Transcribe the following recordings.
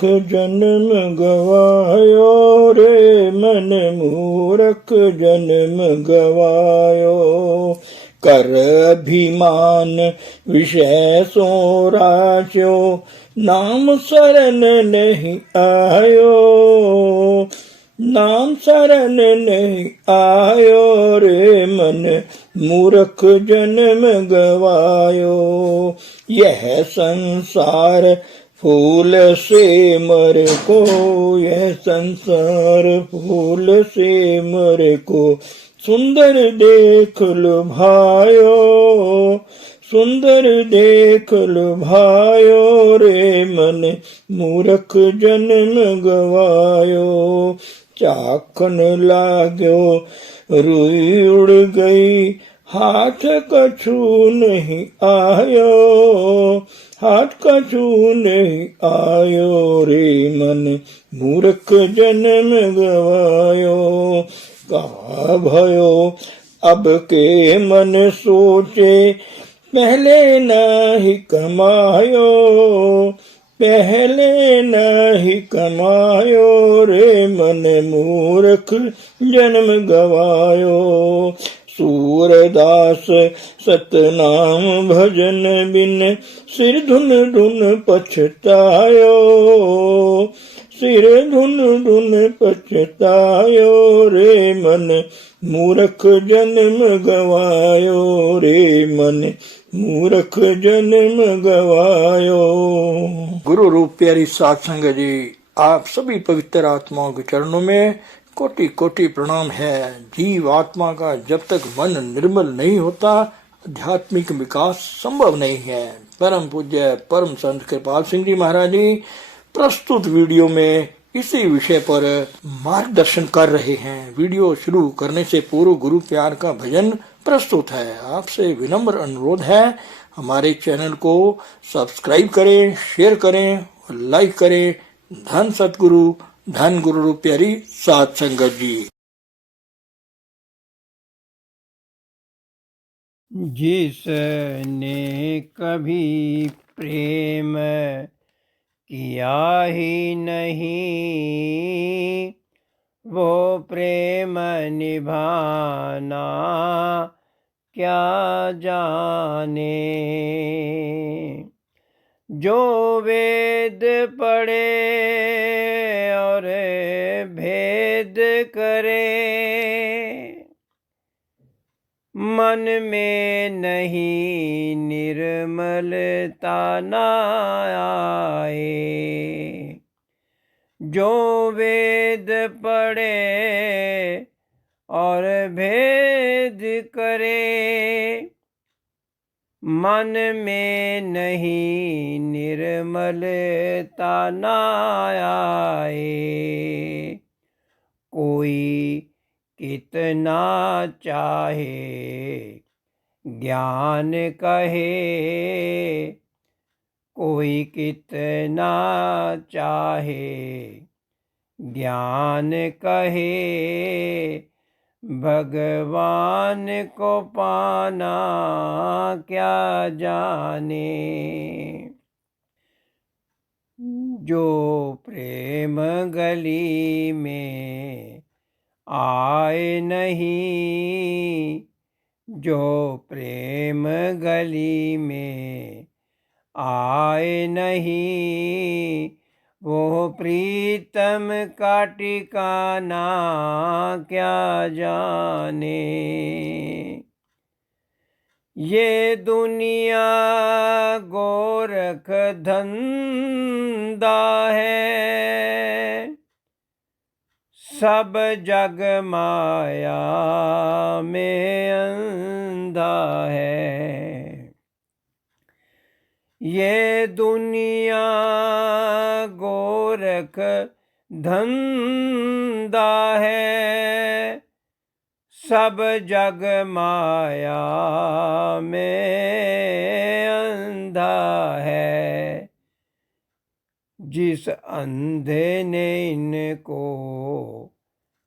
मूरख जन्म गवायो रे मन मूरख जन्म गवायो। कर अभिमान विषय सो राचो नाम शरण नहीं आयो। नाम शरण नहीं आयो रे मन मूरख जन्म गवायो। यह संसार फूल से मर को, यह संसार फूल से मर को सुंदर देख लुभायो। सुंदर देख लुभायो रे मन मूरख जन्म गवायो। चाखन लाग्यो रुई उड़ गई हाथ कछु नहीं आयो। हाथ कछु नहीं आयो रे मन मूर्ख जन्म गवायो। कहा भयो अब के मन सोचे पहले नहीं कमायो। पहले नहीं कमायो रे मन मूर्ख जन्म गवायो। सूरदास सतनाम भजन बिन सिर धुन धुन पछतायो। सिर धुन धुन पछतायो रे मन मूर्ख जन्म गवायो। रे मन मूर्ख जन्म गवायो। गुरु रूप प्यारी साध संगत जी, आप सभी पवित्र आत्माओं के चरणों में कोटि कोटि प्रणाम है। जीव आत्मा का जब तक मन निर्मल नहीं होता आध्यात्मिक विकास संभव नहीं है। परम पूज्य परम संत कृपाल सिंह जी महाराज जी प्रस्तुत वीडियो में इसी विषय पर मार्गदर्शन कर रहे हैं। वीडियो शुरू करने से पूर्व गुरु प्यार का भजन प्रस्तुत है। आपसे विनम्र अनुरोध है, हमारे चैनल को सब्सक्राइब करें, शेयर करें और लाइक करें। धन सतगुरु, धन गुरु रूप प्यारी साध संगत जी। जिसने कभी प्रेम किया ही नहीं, वो प्रेम निभाना क्या जाने। जो वेद पढ़े और भेद करे, मन में नहीं निर्मलता न आए। जो वेद पढ़े और भेद करे, मन में नहीं निर्मलता न आए। कोई कितना चाहे ज्ञान कहे, कोई कितना चाहे ज्ञान कहे, भगवान को पाना क्या जाने। जो प्रेम गली में आए नहीं, जो प्रेम गली में आए नहीं, वो प्रीतम का ठिकाना क्या जाने। ये दुनिया गोरख धंधा है, सब जग माया में अंधा है। ये दुनिया गोरख धंधा है, सब जग माया में अंधा है। जिस अंधे ने इनको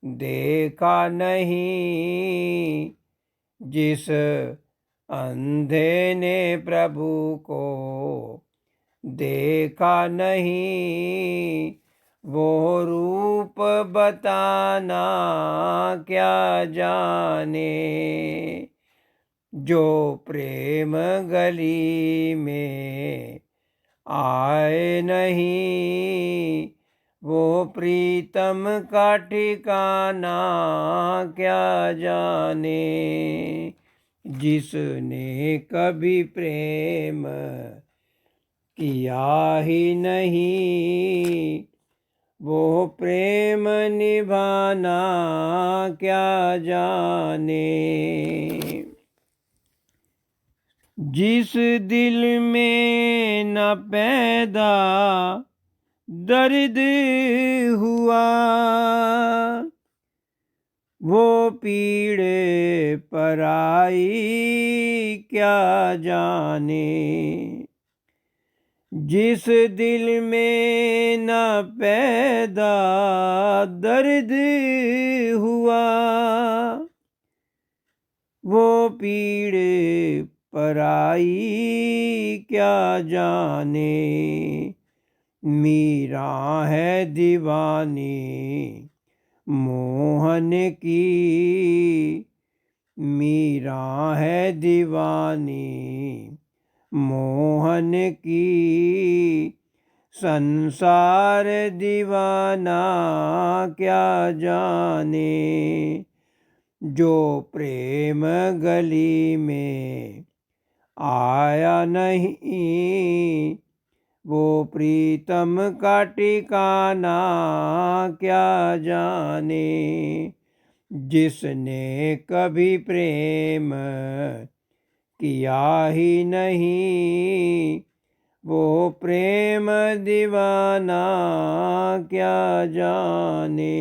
देखा नहीं, जिस अंधे ने प्रभु को देखा नहीं वो रूप बताना क्या जाने। जो प्रेम गली में आए नहीं वो प्रीतम का ठिकाना क्या जाने। जिसने कभी प्रेम किया ही नहीं वो प्रेम निभाना क्या जाने। जिस दिल में न पैदा दर्द हुआ वो पीड़े पराई क्या जाने। जिस दिल में न पैदा दर्द हुआ वो पीड़े पराई क्या जाने। मीरा है दीवानी मोहन की, मीरा है दीवानी मोहन की, संसार दीवाना क्या जाने। जो प्रेम गली में आया नहीं वो प्रीतम का ठिकाना क्या जाने। जिसने कभी प्रेम किया ही नहीं वो प्रेम दीवाना क्या जाने।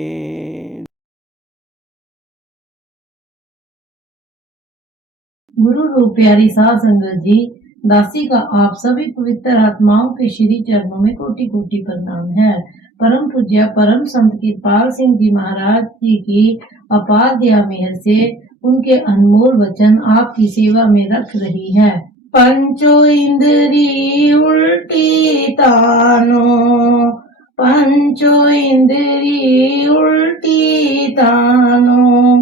गुरु रूप प्यारी साध संगत जी, दासी का आप सभी पवित्र आत्माओं के श्री चरणों में कोटि कोटि प्रणाम है। परम पूज्य परम संत कृपाल सिंह जी महाराज जी की अपार दया मेहर से उनके अनमोल वचन आपकी सेवा में रख रही है। पंचो इंद्री उल्टी तानो, पंचो इंद्री उल्टी तानो।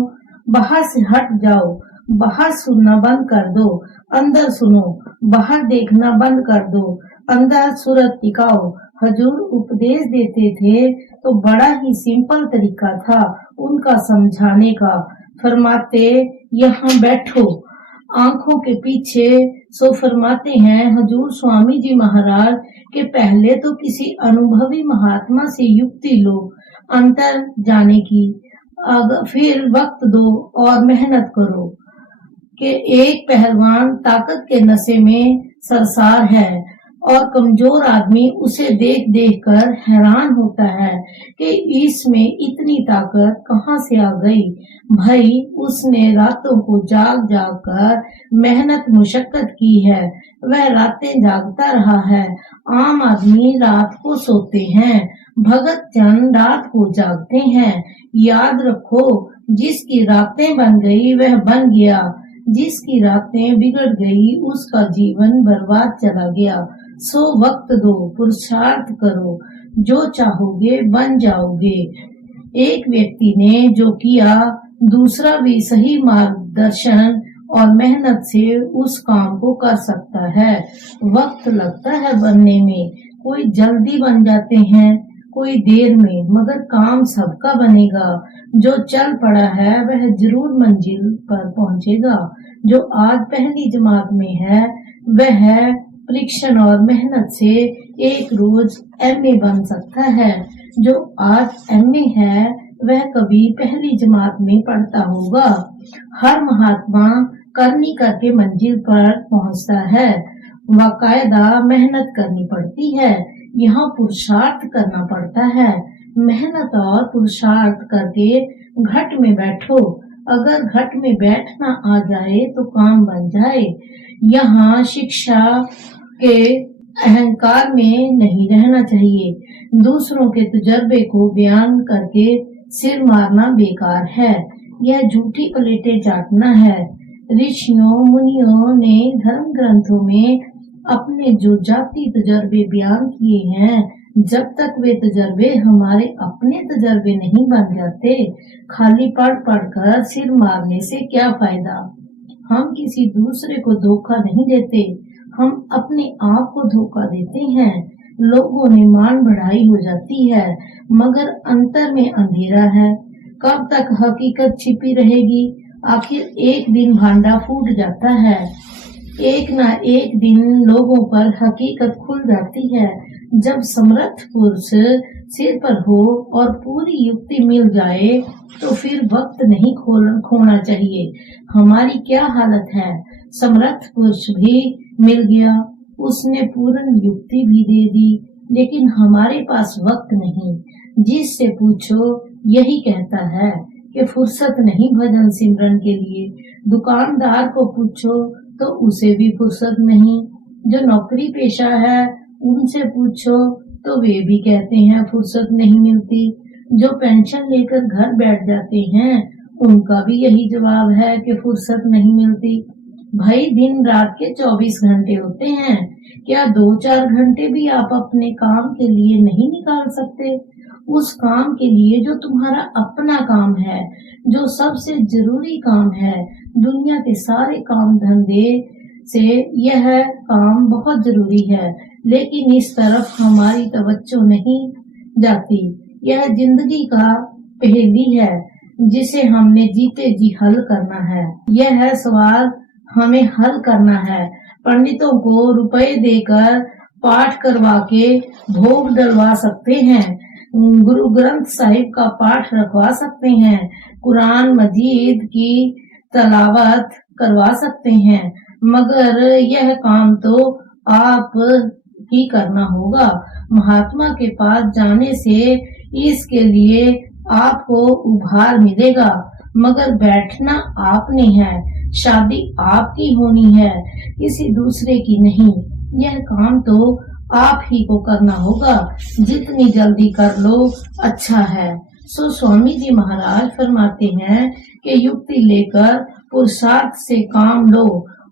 बाहर से हट जाओ, बाहर सुनना बंद कर दो, अंदर सुनो। बाहर देखना बंद कर दो, अंदर सूरत टिकाओ। हजूर उपदेश देते थे तो बड़ा ही सिंपल तरीका था उनका समझाने का। फरमाते यहाँ बैठो, आंखों के पीछे सो फरमाते हैं हजूर स्वामी जी महाराज के पहले तो किसी अनुभवी महात्मा से युक्ति लो अंतर जाने की, फिर वक्त दो और मेहनत करो। कि एक पहलवान ताकत के नशे में सरसार है और कमजोर आदमी उसे देख देख कर हैरान होता है कि इसमें इतनी ताकत कहाँ से आ गई। भाई उसने रातों को जाग जाग कर मेहनत मुशक्कत की है, वह रातें जागता रहा है। आम आदमी रात को सोते हैं, भगत जन रात को जागते हैं। याद रखो, जिसकी रातें बन गई वह बन गया, जिसकी रातें बिगड़ गई उसका जीवन बर्बाद चला गया। सो वक्त दो, पुरुषार्थ करो, जो चाहोगे बन जाओगे। एक व्यक्ति ने जो किया दूसरा भी सही मार्गदर्शन और मेहनत से उस काम को कर सकता है। वक्त लगता है बनने में, कोई जल्दी बन जाते हैं, कोई देर में, मगर काम सबका बनेगा। जो चल पड़ा है वह जरूर मंजिल पर पहुंचेगा। जो आज पहली जमात में है वह परीक्षण और मेहनत से एक रोज एमए बन सकता है। जो आज एमए है वह कभी पहली जमात में पढ़ता होगा। हर महात्मा करनी करके मंजिल पर पहुंचता है, बाकायदा मेहनत करनी पड़ती है। यहाँ पुरुषार्थ करना पड़ता है। मेहनत और पुरुषार्थ करके घट में बैठो, अगर घट में बैठना आ जाए तो काम बन जाए। यहाँ शिक्षा के अहंकार में नहीं रहना चाहिए। दूसरों के तजुर्बे को बयान करके सिर मारना बेकार है, यह झूठी प्लेटें चाटना है। ऋषियों मुनियों ने धर्म ग्रंथों में अपने जो जाति तजर्बे बयान किए हैं, जब तक वे तजर्बे हमारे अपने तजर्बे नहीं बन जाते, खाली पढ़ पढ़ कर सिर मारने से क्या फायदा। हम किसी दूसरे को धोखा नहीं देते, हम अपने आप को धोखा देते हैं। लोगों में मान बढ़ाई हो जाती है, मगर अंतर में अंधेरा है। कब तक हकीकत छिपी रहेगी? आखिर एक दिन भांडा फूट जाता है। एक ना एक दिन लोगों पर हकीकत खुल जाती है। जब समर्थ पुरुष सिर पर हो और पूरी युक्ति मिल जाए, तो फिर वक्त नहीं खोना चाहिए। हमारी क्या हालत है? समर्थ पुरुष भी मिल गया, उसने पूर्ण युक्ति भी दे दी, लेकिन हमारे पास वक्त नहीं। जिससे पूछो यही कहता है कि फुर्सत नहीं भजन सिमरन के लिए। दुकानदार को पूछो तो उसे भी फुर्सत नहीं। जो नौकरी पेशा है उनसे पूछो तो वे भी कहते हैं फुर्सत नहीं मिलती। जो पेंशन लेकर घर बैठ जाते हैं उनका भी यही जवाब है कि फुर्सत नहीं मिलती। भाई दिन रात के 24 घंटे होते हैं, क्या 2-4 घंटे भी आप अपने काम के लिए नहीं निकाल सकते? उस काम के लिए जो तुम्हारा अपना काम है, जो सबसे जरूरी काम है। दुनिया के सारे काम धंधे से यह काम बहुत जरूरी है, लेकिन इस तरफ हमारी तवज्जो नहीं जाती। यह जिंदगी का पहेली है जिसे हमने जीते जी हल करना है। यह है सवाल हमें हल करना है। पंडितों को रुपए देकर पाठ करवा के भोग डलवा सकते हैं, गुरु ग्रंथ साहिब का पाठ रखवा सकते हैं, कुरान मजीद की तलावत करवा सकते हैं, मगर यह काम तो आप ही करना होगा। महात्मा के पास जाने से इसके लिए आपको उभार मिलेगा, मगर बैठना आपने है। शादी आपकी होनी है, किसी दूसरे की नहीं। यह काम तो आप ही को करना होगा। जितनी जल्दी कर लो अच्छा है। सो स्वामी जी महाराज फरमाते हैं कि युक्ति लेकर पुरुषार्थ से काम लो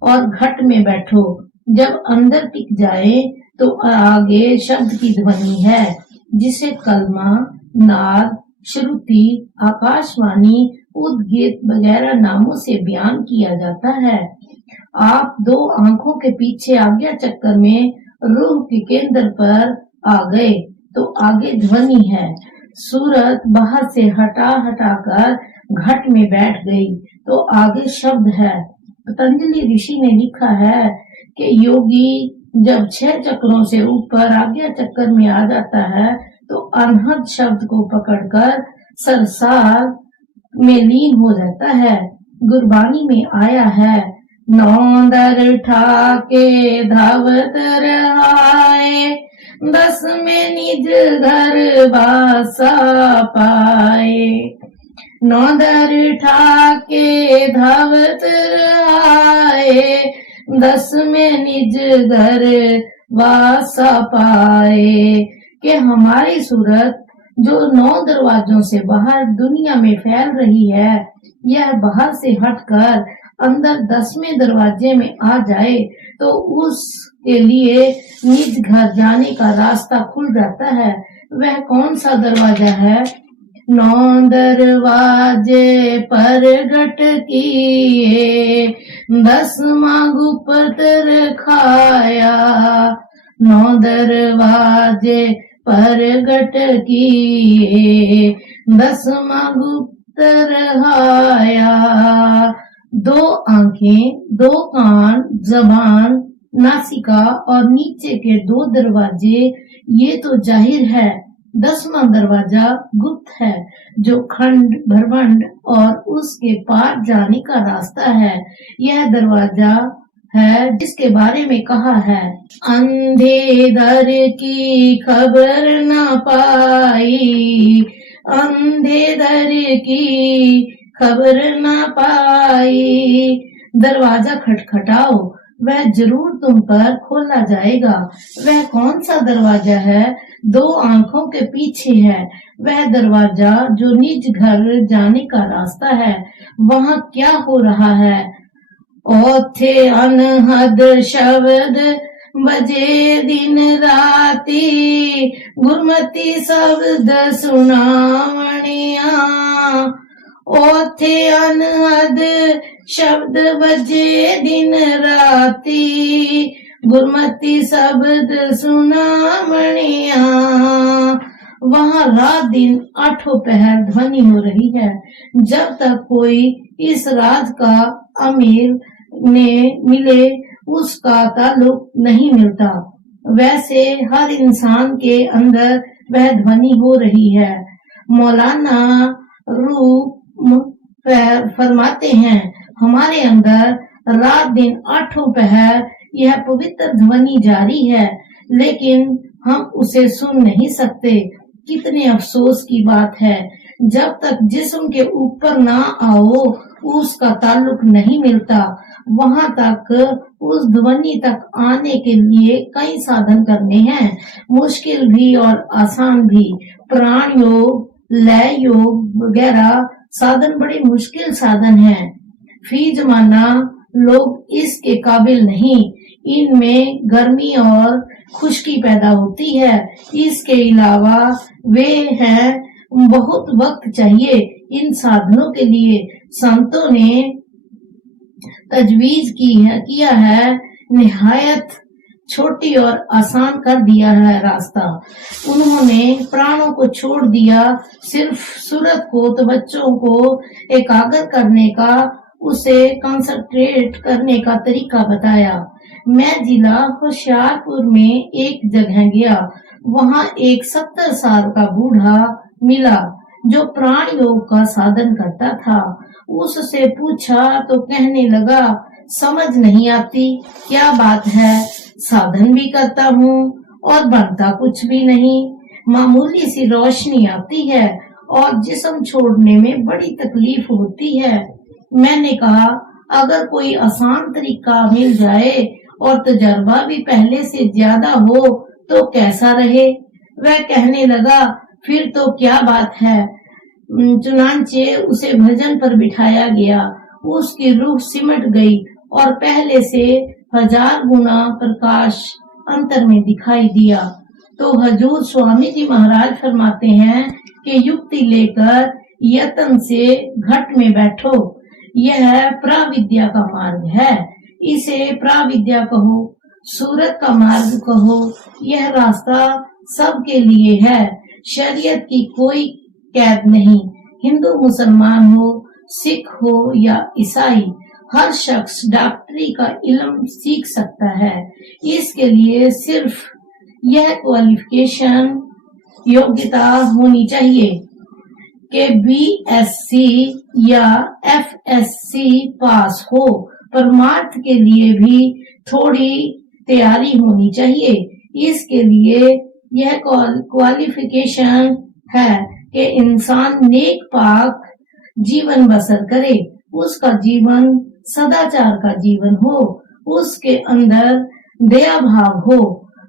और घट में बैठो। जब अंदर टिक जाए तो आगे शब्द की ध्वनि है, जिसे कलमा, नाद, श्रुति, आकाशवाणी, उद्गीत वगैरह नामों से बयान किया जाता है। आप 2 आंखों के पीछे आज्ञा चक्कर में रूह के केंद्र पर आ गए तो आगे ध्वनि है। सूरत बाहर से हटा कर घट में बैठ गई तो आगे शब्द है। पतंजलि ऋषि ने लिखा है कि योगी जब 6 चक्रों से ऊपर आज्ञा चक्कर में आ जाता है तो अनहद शब्द को पकड़कर सरसार में लीन हो जाता है। गुरबानी में आया है, नौंदर ठाके धावत रहाए, 10 में निज घर बासा पाए। नौंदर ठाके धावत रहाए, 10 में निज घर वासा पाए। कि हमारी सूरत जो 9 दरवाजों से बाहर दुनिया में फैल रही है, यह बाहर से हटकर अंदर 10वें दरवाजे में आ जाए तो उसके लिए निज घर जाने का रास्ता खुल जाता है। वह कौन सा दरवाजा है? 9 दरवाजे परगट किए, 10वां गुप्त रखाया। 9 दरवाजे परगट किए, 10वां गुप्त रहाया। 2 आंखें, 2 कान, जबान, नासिका और नीचे के 2 दरवाजे, ये तो जाहिर है। 10वां दरवाजा गुप्त है, जो खंड भरभंड और उसके पार जाने का रास्ता है। यह दरवाजा है जिसके बारे में कहा है, अंधे दर की खबर न पाई, अंधे दर की खबर न पाई। दरवाजा खटखटाओ, वह जरूर तुम पर खोला जाएगा। वह कौन सा दरवाजा है? 2 आंखों के पीछे है। वह दरवाजा जो निज घर जाने का रास्ता है। वहाँ क्या हो रहा है? ओथे अनहद शब्द बजे दिन राती गुरमति शब्द सुनावणिया ओथे अनहद शब्द बजे दिन राती गुरमति शब्द सुनावणिया। वहाँ रात दिन आठों पहर ध्वनि हो रही है। जब तक कोई इस राज का अमीर ने मिले उसका ताल्लुक नहीं मिलता, वैसे हर इंसान के अंदर वह ध्वनि हो रही है। मौलाना रूम फरमाते हैं, हमारे अंदर रात दिन आठों पहर यह पवित्र ध्वनि जारी है, लेकिन हम उसे सुन नहीं सकते। कितने अफसोस की बात है, जब तक जिस्म के ऊपर ना आओ उसका ताल्लुक नहीं मिलता। वहां तक उस ध्वनि तक आने के लिए कई साधन करने हैं, मुश्किल भी और आसान भी। प्राण योग, लय योग वगैरह साधन बड़े मुश्किल साधन हैं। फी जमाना लोग इसके काबिल नहीं। इनमें गर्मी और खुश्की पैदा होती है। इसके अलावा वे हैं बहुत वक्त चाहिए इन साधनों के लिए। संतों ने तजवीज किया है, निहायत छोटी और आसान कर दिया है रास्ता। उन्होंने प्राणों को छोड़ दिया, सिर्फ सूरत को, तवज्जो को एकाग्र करने का, उसे कंसंट्रेट करने का तरीका बताया। मैं जिला होशियारपुर में एक जगह गया। वहाँ एक 70 साल का बूढ़ा मिला जो प्राण योग का साधन करता था। उससे पूछा तो कहने लगा, समझ नहीं आती, क्या बात है, साधन भी करता हूँ और बनता कुछ भी नहीं। मामूली सी रोशनी आती है और जिस्म छोड़ने में बड़ी तकलीफ होती है। मैंने कहा, अगर कोई आसान तरीका मिल जाए और तजर्बा भी पहले से ज्यादा हो तो कैसा रहे। वह कहने लगा, फिर तो क्या बात है। चुनांचे उसे भजन पर बिठाया गया। उसकी रूह सिमट गई और पहले से 1000 गुना प्रकाश अंतर में दिखाई दिया। तो हजूर स्वामी जी महाराज फरमाते हैं कि युक्ति लेकर यत्न से घट में बैठो। यह प्राविद्या का मार्ग है। इसे प्राविद्या कहो, सूरत का मार्ग कहो। यह रास्ता सबके लिए है। शरीयत की कोई कैद नहीं। हिंदू मुसलमान हो, सिख हो या ईसाई, हर शख्स डॉक्टरी का इल्म सीख सकता है। इसके लिए सिर्फ यह क्वालिफिकेशन योग्यता होनी चाहिए कि BSc या FSc पास हो। परमार्थ के लिए भी थोड़ी तैयारी होनी चाहिए। इसके लिए यह क्वालिफिकेशन है कि इंसान नेक पाक जीवन बसर करे, उसका जीवन सदाचार का जीवन हो, उसके अंदर दया भाव हो,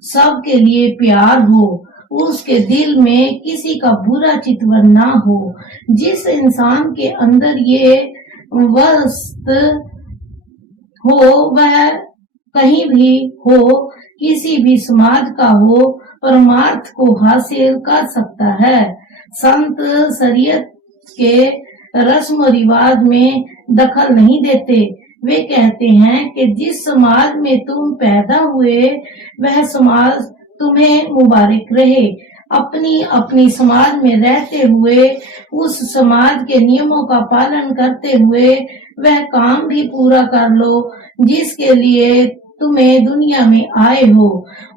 सबके लिए प्यार हो, उसके दिल में किसी का बुरा चितवन ना हो। जिस इंसान के अंदर ये वस्त हो वह कहीं भी हो, किसी भी समाज का हो, परमार्थ को हासिल कर सकता है। संत शरीयत के रस्म रिवाज में दखल नहीं देते। वे कहते हैं कि जिस समाज में तुम पैदा हुए वह समाज तुम्हें मुबारक रहे। अपनी अपनी समाज में रहते हुए, उस समाज के नियमों का पालन करते हुए वह काम भी पूरा कर लो जिसके लिए तुम्हें दुनिया में आए हो।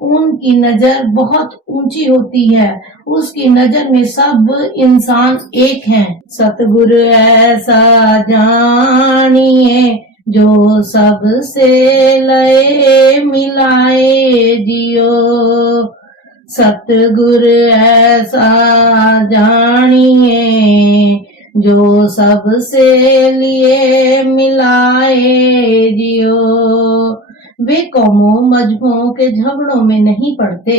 उनकी नजर बहुत ऊंची होती है। उसकी नजर में सब इंसान एक हैं। सतगुरु ऐसा जानिए जो सबसे लय मिलाए जियो। सतगुरु ऐसा जानिए जो सबसे लिए मिलाए जियो। वे कौमों मजहबों के झगड़ों में नहीं पड़ते।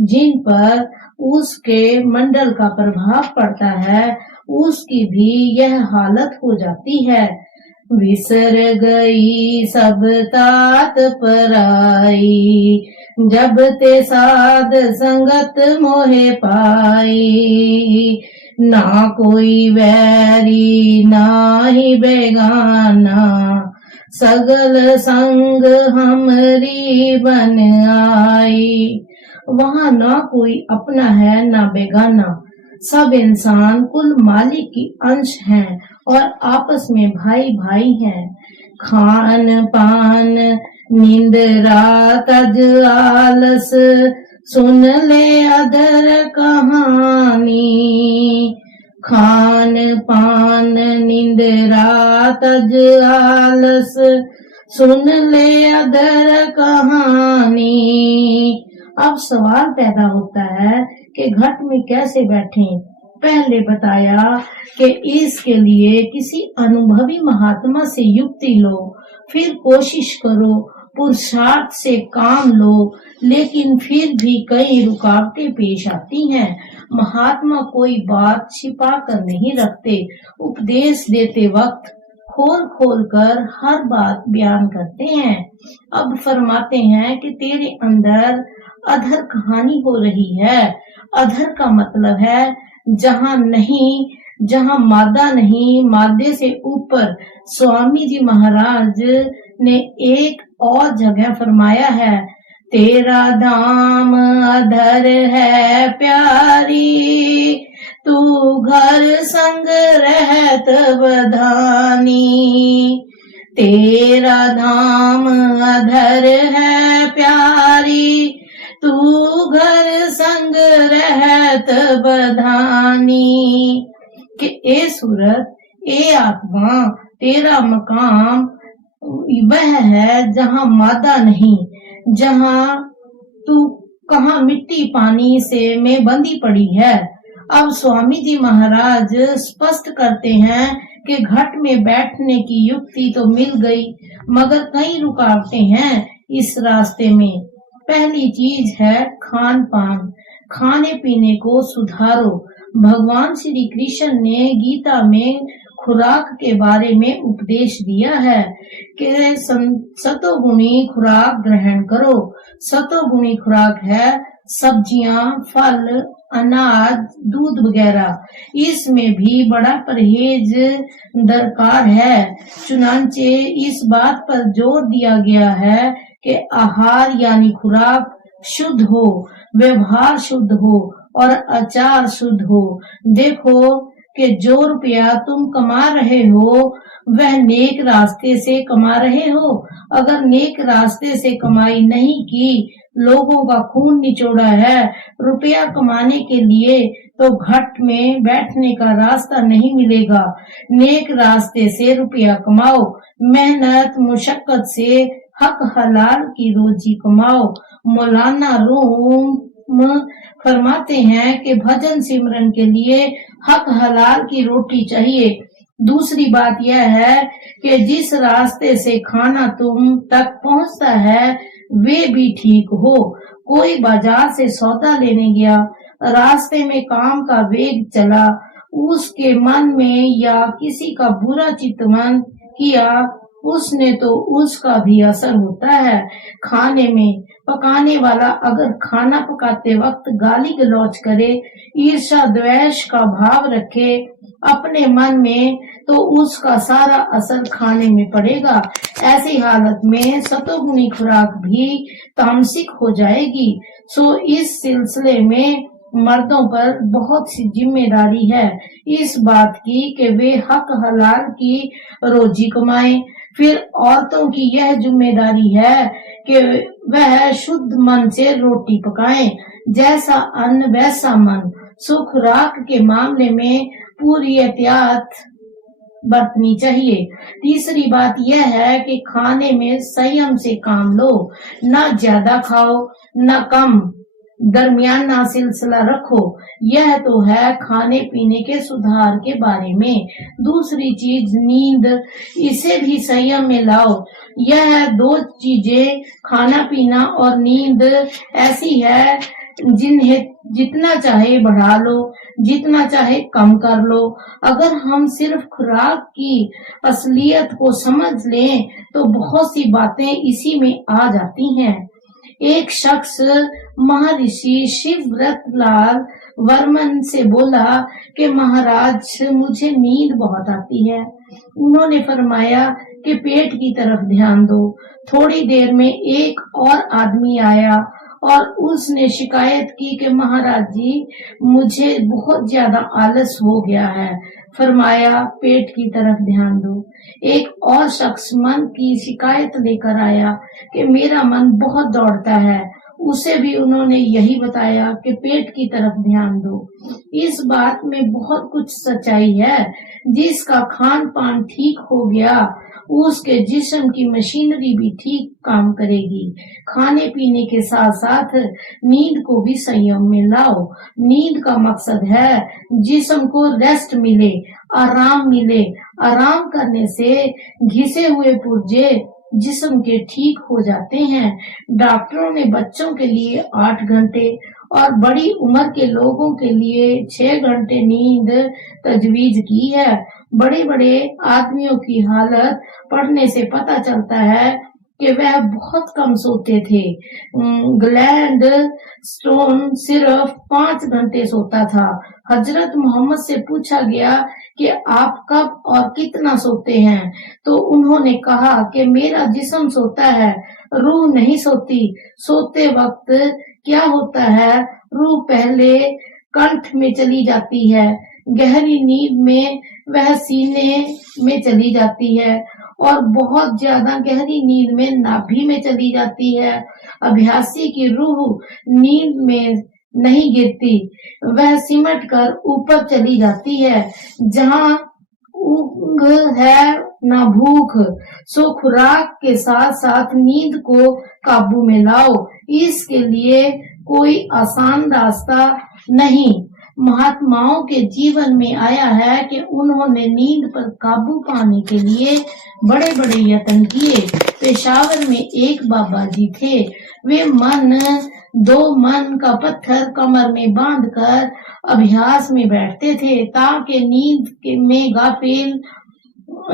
जिन पर उसके मंडल का प्रभाव पड़ता है उसकी भी यह हालत हो जाती है। विसर गई सब तात पराई, जब ते साध संगत मोहे पाई। ना कोई वैरी ना ही बेगाना, सगल संग हमरी बन आई। वहाँ ना कोई अपना है ना बेगाना, सब इंसान कुल मालिक की अंश हैं और आपस में भाई भाई हैं। खान पान नींद रात अज आलस, सुन ले अदर कहानी। खान पान नींद रात अज आलस, सुन ले अदर कहानी। अब सवाल पैदा होता है कि घट में कैसे बैठें। पहले बताया कि इसके लिए किसी अनुभवी महात्मा से युक्ति लो, फिर कोशिश करो, पुरुषार्थ से काम लो, लेकिन फिर भी कई रुकावटें पेश आती हैं। महात्मा कोई बात छिपा कर नहीं रखते, उपदेश देते वक्त खोल खोल कर हर बात बयान करते हैं। अब फरमाते हैं कि तेरे अंदर अधर कहानी हो रही है। अधर का मतलब है जहाँ नहीं, जहाँ मादा नहीं, मादे से ऊपर। स्वामी जी महाराज ने एक और जगह फरमाया है, तेरा धाम अधर है प्यारी, तू घर संग रहत बधानी। तेरा धाम अधर है प्यारी, तू घर संग रहत बधानी। कि ए सूरत, ए आत्मा, तेरा मकाम वह है जहाँ मादा नहीं, जहाँ तू कहाँ मिट्टी पानी से में बंधी पड़ी है। अब स्वामी जी महाराज स्पष्ट करते हैं कि घट में बैठने की युक्ति तो मिल गई, मगर कई रुकावटें हैं इस रास्ते में। पहली चीज है खान पान, खाने पीने को सुधारो। भगवान श्री कृष्ण ने गीता में खुराक के बारे में उपदेश दिया है कि सतोगुणी खुराक ग्रहण करो। सतोगुणी खुराक है सब्जियां, फल, अनाज, दूध वगैरह। इसमें भी बड़ा परहेज दरकार है। चुनांचे इस बात पर जोर दिया गया है कि आहार यानी खुराक शुद्ध हो, व्यवहार शुद्ध हो और आचार शुद्ध हो। देखो कि जो रुपया तुम कमा रहे हो वह नेक रास्ते से कमा रहे हो। अगर नेक रास्ते से कमाई नहीं की, लोगों का खून निचोड़ा है रुपया कमाने के लिए, तो घट में बैठने का रास्ता नहीं मिलेगा। नेक रास्ते से रुपया कमाओ, मेहनत मुशक्कत से हक हलाल की रोजी कमाओ। मौलाना रूम फरमाते हैं कि भजन सिमरन के लिए हक हलाल की रोटी चाहिए। दूसरी बात यह है कि जिस रास्ते से खाना तुम तक पहुंचता है वे भी ठीक हो। कोई बाजार से सौदा लेने गया, रास्ते में काम का वेग चला, उसके मन में या किसी का बुरा चिंतन किया, उसने तो उसका भी असर होता है। खाने में पकाने वाला अगर खाना पकाते वक्त गाली गलौज करे, ईर्ष्या द्वेष का भाव रखे अपने मन में, तो उसका सारा असर खाने में पड़ेगा। ऐसी हालत में सतोगुणी खुराक भी तामसिक हो जाएगी। सो इस सिलसिले में मर्दों पर बहुत सी जिम्मेदारी है इस बात की कि वे हक हलाल की रोजी कमाएं। फिर औरतों की यह जिम्मेदारी है कि वह शुद्ध मन से रोटी पकाएं, जैसा अन्न वैसा मन। सो खुराक के मामले में पूरी एहतियात बरतनी चाहिए। तीसरी बात यह है कि खाने में संयम से काम लो, ना ज्यादा खाओ ना कम, दरमियाना सिलसिला रखो। यह तो है खाने पीने के सुधार के बारे में। दूसरी चीज नींद, इसे भी संयम में लाओ। यह दो चीजें खाना पीना और नींद ऐसी है जिन्हें जितना चाहे बढ़ा लो, जितना चाहे कम कर लो। अगर हम सिर्फ खुराक की असलियत को समझ लें तो बहुत सी बातें इसी में आ जाती हैं। एक शख्स महर्षि शिवव्रत लाल वर्मन से बोला कि महाराज, मुझे नींद बहुत आती है। उन्होंने फरमाया कि पेट की तरफ ध्यान दो। थोड़ी देर में एक और आदमी आया और उसने शिकायत की कि महाराज जी, मुझे बहुत ज्यादा आलस हो गया है। फरमाया पेट की तरफ ध्यान दो। एक और शख्स मन की शिकायत लेकर आया कि मेरा मन बहुत दौड़ता है। उसे भी उन्होंने यही बताया कि पेट की तरफ ध्यान दो। इस बात में बहुत कुछ सच्चाई है। जिसका खान पान ठीक हो गया उसके जिस्म की मशीनरी भी ठीक काम करेगी। खाने पीने के साथ साथ नींद को भी संयम में लाओ। नींद का मकसद है जिस्म को रेस्ट मिले, आराम मिले। आराम करने से घिसे हुए पुर्जे जिस्म के ठीक हो जाते हैं। डॉक्टरों ने बच्चों के लिए 8 घंटे और बड़ी उम्र के लोगों के लिए 6 घंटे नींद तजवीज की है। बड़े बड़े आदमियों की हालत पढ़ने से पता चलता है कि वह बहुत कम सोते थे। ग्लैंड स्टोन सिर्फ 5 घंटे सोता था। हजरत मोहम्मद से पूछा गया कि आप कब और कितना सोते हैं, तो उन्होंने कहा कि मेरा जिस्म सोता है, रूह नहीं सोती। सोते वक्त क्या होता है, रूह पहले कंठ में चली जाती है, गहरी नींद में वह सीने में चली जाती है और बहुत ज्यादा गहरी नींद में नाभि में चली जाती है। अभ्यासी की रूह नींद में नहीं गिरती, वह सिमट कर ऊपर चली जाती है जहाँ ऊंघ है ना भूख। सो खुराक के साथ साथ नींद को काबू में लाओ। इसके लिए कोई आसान रास्ता नहीं। महात्माओं के जीवन में आया है कि उन्होंने नींद पर काबू पाने के लिए बड़े बड़े यत्न किए। पेशावर में एक बाबा जी थे। वे दो मन का पत्थर कमर में बांधकर अभ्यास में बैठते थे ताकि नींद में गाफिल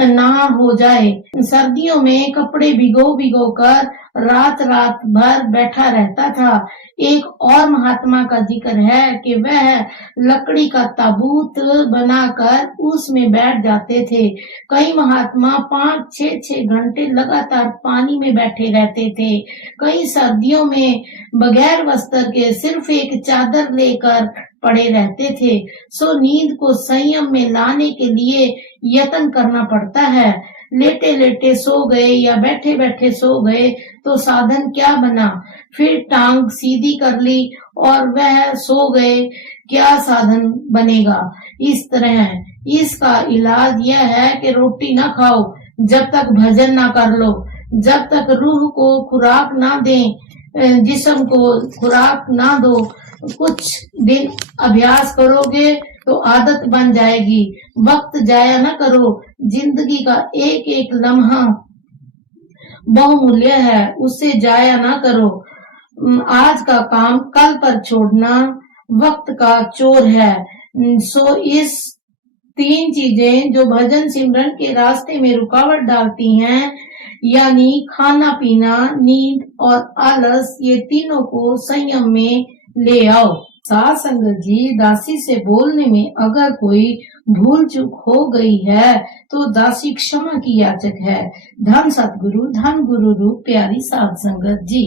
ना हो जाए। सर्दियों में कपड़े भिगो कर रात भर बैठा रहता था। एक और महात्मा का जिक्र है कि वह लकड़ी का ताबूत बनाकर उसमें बैठ जाते थे। कई महात्मा 5-6 घंटे लगातार पानी में बैठे रहते थे। कई सर्दियों में बगैर वस्त्र के सिर्फ एक चादर लेकर पड़े रहते थे। सो नींद को संयम में लाने के लिए यत्न करना पड़ता है। लेटे लेटे सो गए या बैठे बैठे सो गए तो साधन क्या बना। फिर टांग सीधी कर ली और वह सो गए, क्या साधन बनेगा। इस तरह इसका इलाज यह है कि रोटी ना खाओ जब तक भजन ना कर लो। जब तक रूह को खुराक ना दें, जिस्म को खुराक ना दो, कुछ दिन अभ्यास करोगे तो आदत बन जाएगी। वक्त जाया न करो। जिंदगी का एक एक लम्हा बहुमूल्य है, उससे जाया ना करो। आज का काम कल पर छोड़ना वक्त का चोर है। सो इस 3 चीजें जो भजन सिमरन के रास्ते में रुकावट डालती हैं, यानी खाना पीना, नींद और आलस, ये तीनों को संयम में ले आओ। साध संगत जी, दासी से बोलने में अगर कोई भूल चूक हो गई है तो दासी क्षमा की याचक है। धन सतगुरु, धन गुरु रूप प्यारी साध संगत जी।